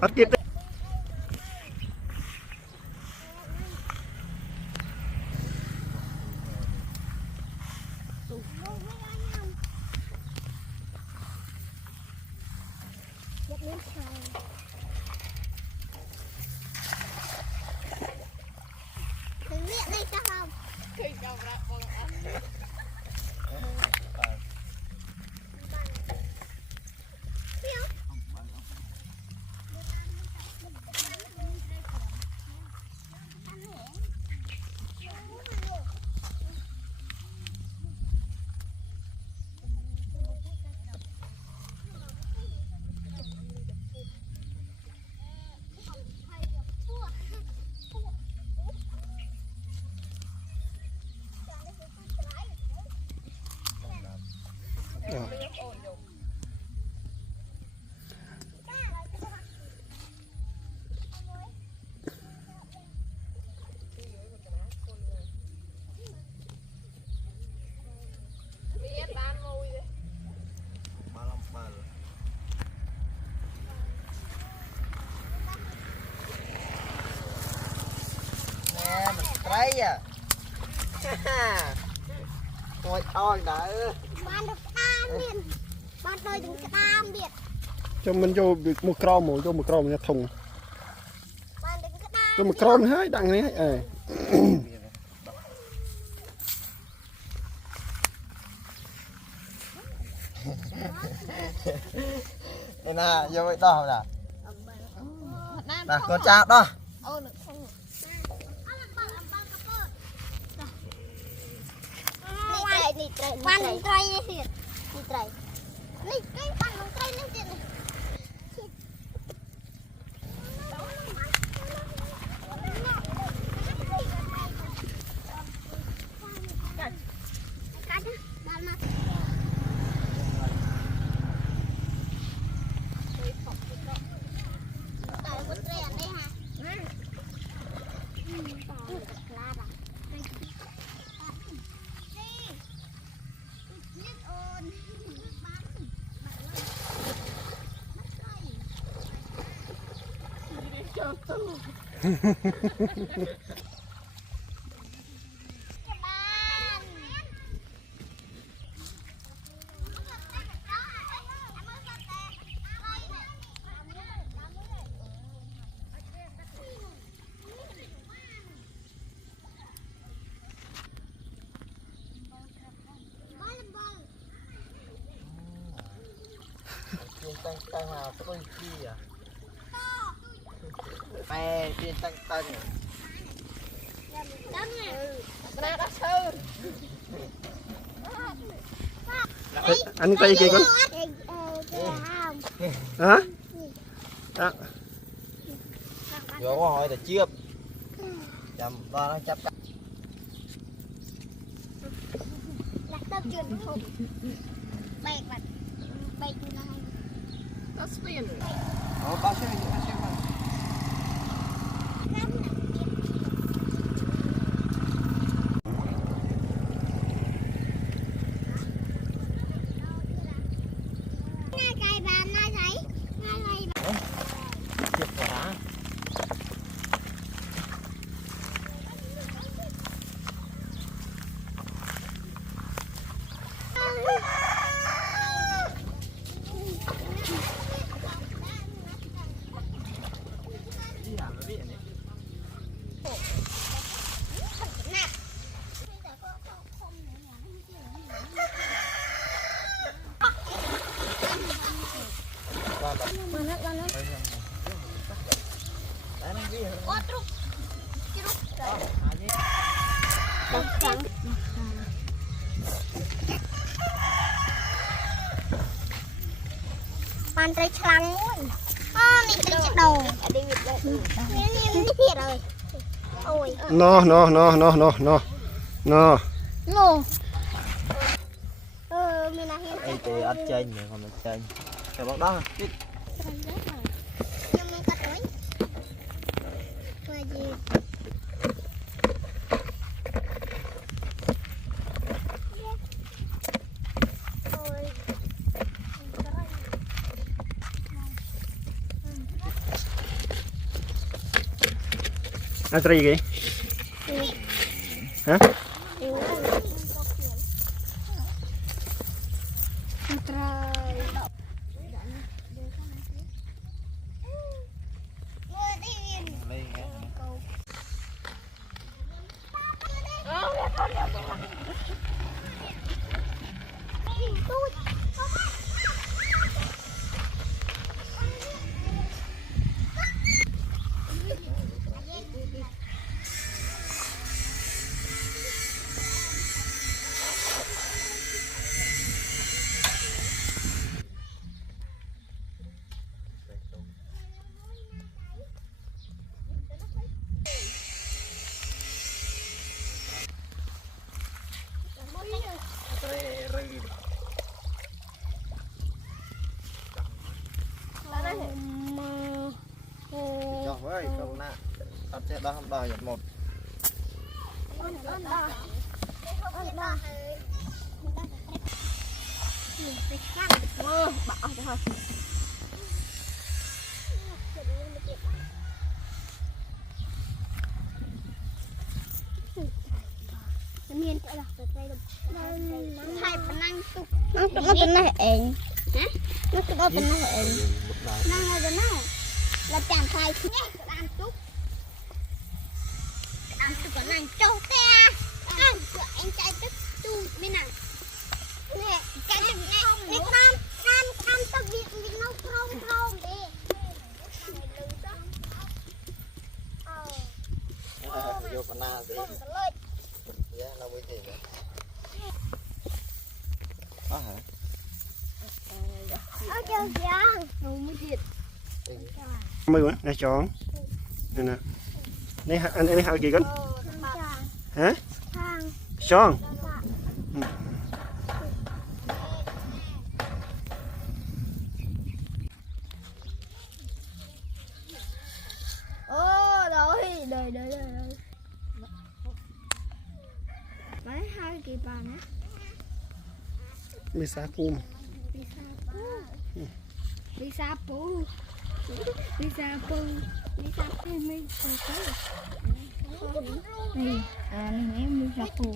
ắt kia đấy à ngồi oi đã ban được cam điện ban đôi đừng cam điện cho mình vô một crom nha thùng cho một crom hết đằng này hết đây nè vô đó nè nè con chào đó Pan tray ni tray. Ni cái pan tray ni tiền này. tăng nào có đôi chi à mẹ tiền tăng anh tay kìa con hả đó vô hỏi là chưa chầm ba nó chấp có xe Pan tray chlang luôn. Mình tray chiếc đầu. Mình thiệt rồi. Ôi. No. Mình là hiện. Đây thì ăn chanh rồi còn ăn chanh. Cái bóng đó. Mình cắt rồi. Rồi gì? ăn tây kì hả cho với không nè tập sẽ đó không đòi một thayเป็นนั่งตุกnóเป็นนั่งเองฮะnóเป็นนั่งเองนั่งอะไรนั่งเราจานใส่ที่นี่กระดานตุกก็นั่งโจ๊กแต่อ้าวเสือเองใจตึ๊กตูไม่นั่งเนี่ยใจตึ๊กเนี่ยไอ้น้ำตึกวิ่งน้องโครมดิvô con na thì nó mới tìm đó hả ở trường giang đủ mới thiệt mấy bữa này chọn này nè này anh hao gì con hả son đời mấy hai kỳ bà nè bisa pum bisa pu mình này em bisa pu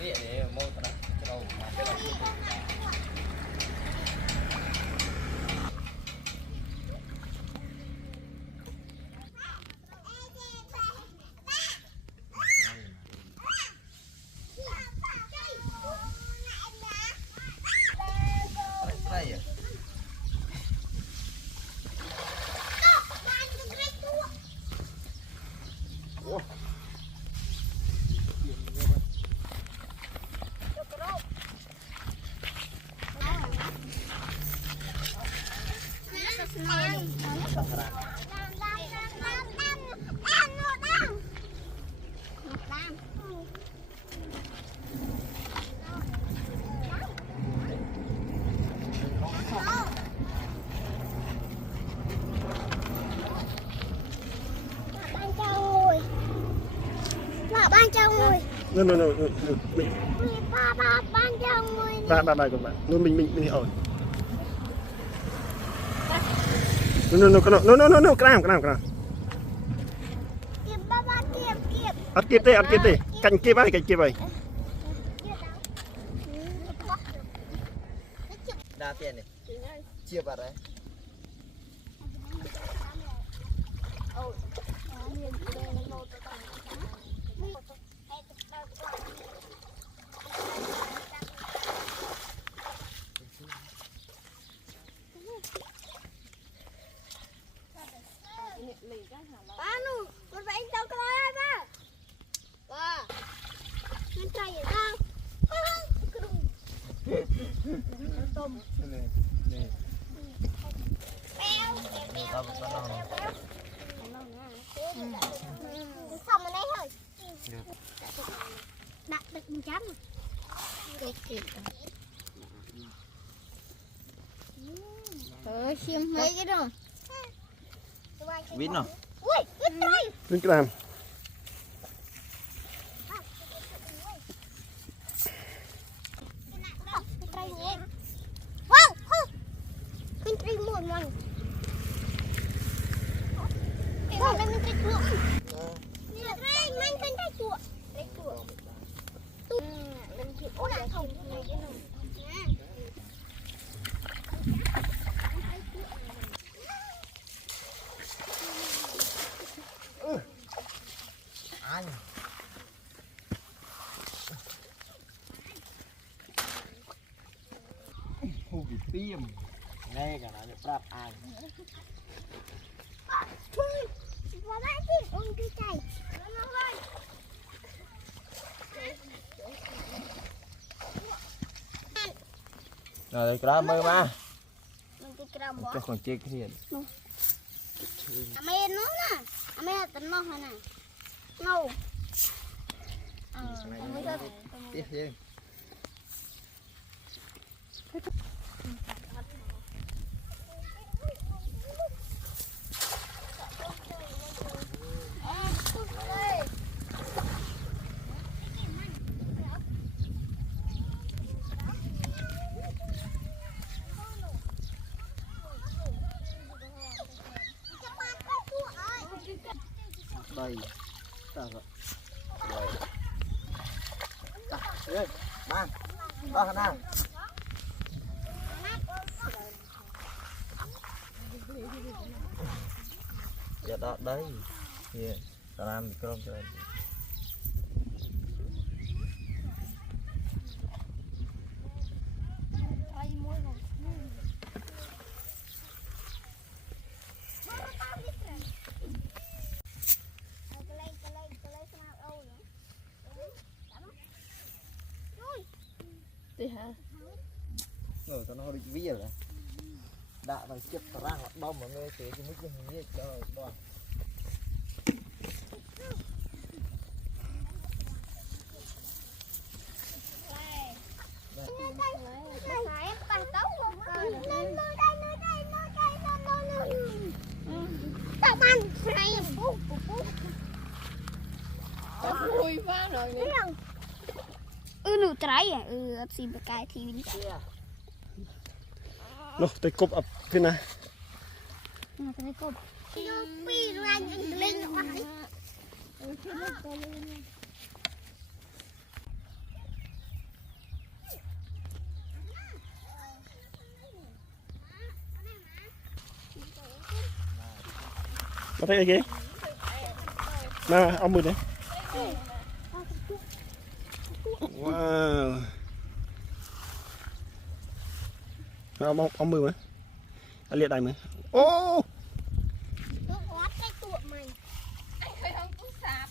riết để môi nó đâu mà cái đó đây à no ba ba của bạn nó mình ở no cái nào ăn kịp đi cạnh kịp ấy đa tiền này chia vào đấy ba nu con phải đâu coi ai ba ba nó chạy vậy sao tôm beo beo xong rồi đấy thôi đặt được mình chấm xiêm mấy cái đâu vít nào ui vít rồi Vít cái làm. wow mình đi một mình wow đây mình đi chuột đây mình đi chuột đi chuột mình chịu ôi là không này cái nào anh hú bị tiêm nghe cả nó đáp anh vào đây đi ôi đi chạy nó lên rồi cái mơ ma mình đi cái bó cho còn chơi cái hiện mẹ nó nè mẹ tính nó nè ngầu tiếp đi đây ta rồi đây mang ba khả năng giờ đó đấy yeah ta làm thì không cho rồi tao nó định vía rồi đã phải chết tao ra họ bom mà nghe thế cái mức như trời toàn nụ trái à xin một cái thì mình Nó tay cốp ập thế này. cái cột pi ra anh lên nó đi Nó thấy cái gì? Nè, ông mười đấy. Wow. Ông mười mấy? Anh liệt đây mấy? Ô! nó ót cái tụi mình Anh khơi không cũng sạp.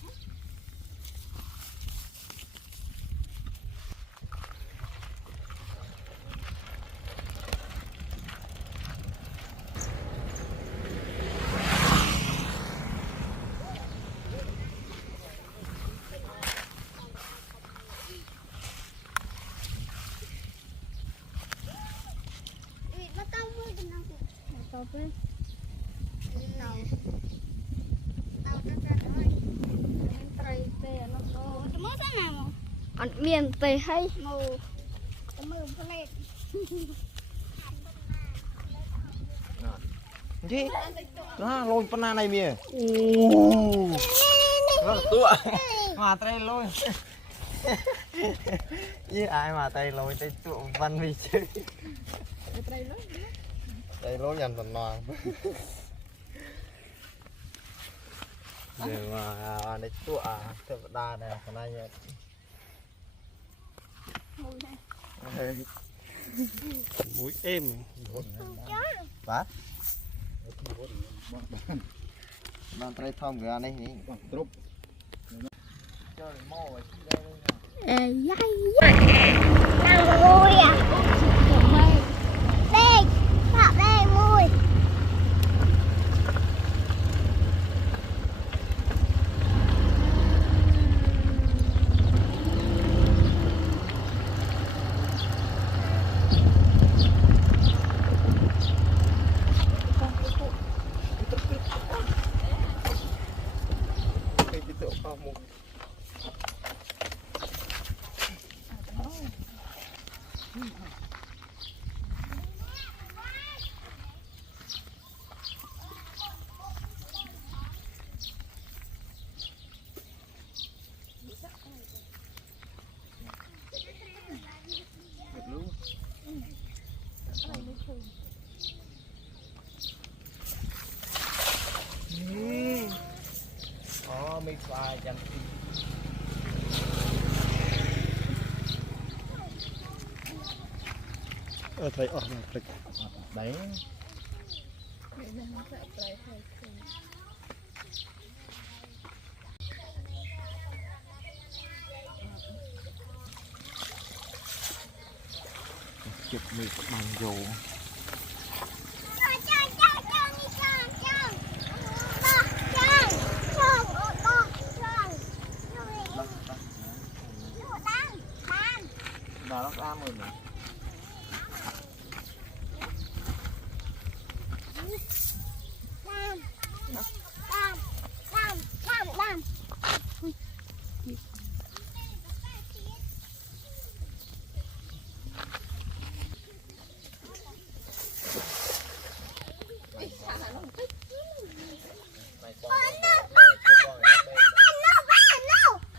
nó tao với cái nào tao với tao tao ra rồi mình trai tè nó có mới thế nào ăn miền tây hay màu màu plate gì nó lôi pana này mìa Ô! nó tua mà tay lôi với ai mà tay lôi tay tụ văn vì chứ tay lôi nhầm tầm nòn để mà để tụ thế đa này còn ai nhỉ Mũi êm. bát Bạn trai thom cái này nhỉ? Trúc. Chơi mò vậy đây Dây đang mùi à đây thọ đây mùi Cái tượng bao mù. mình phải dành Thấy ở đấy chụp mình bằng dầu bà nó ra rồi nè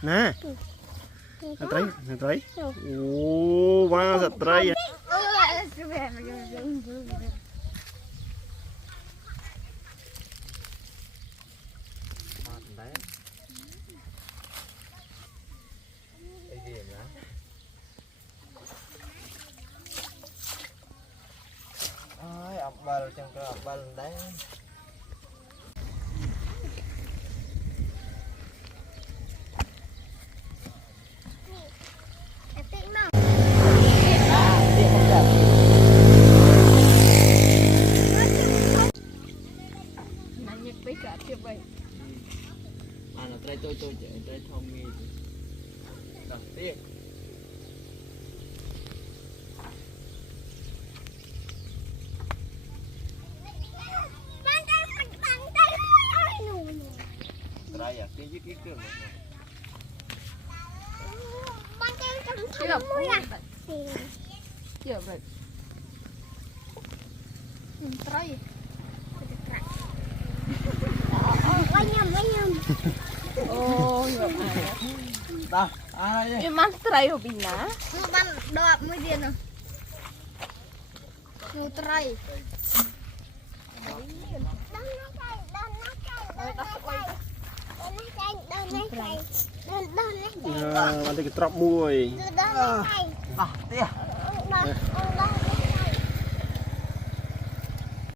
nè thấy ô wow giật trai bal trong cái bal đấy nó trai tôi chạy trai thông nghi đầu tiên trai à cái dứt cái Chưa vậy. Try. Oh, ngược này. đâu ai Nhưng mà try hộp bình ná. Nó bắn đọt mới điên rồi. Nó try. bạn thấy cái trọc mùi tía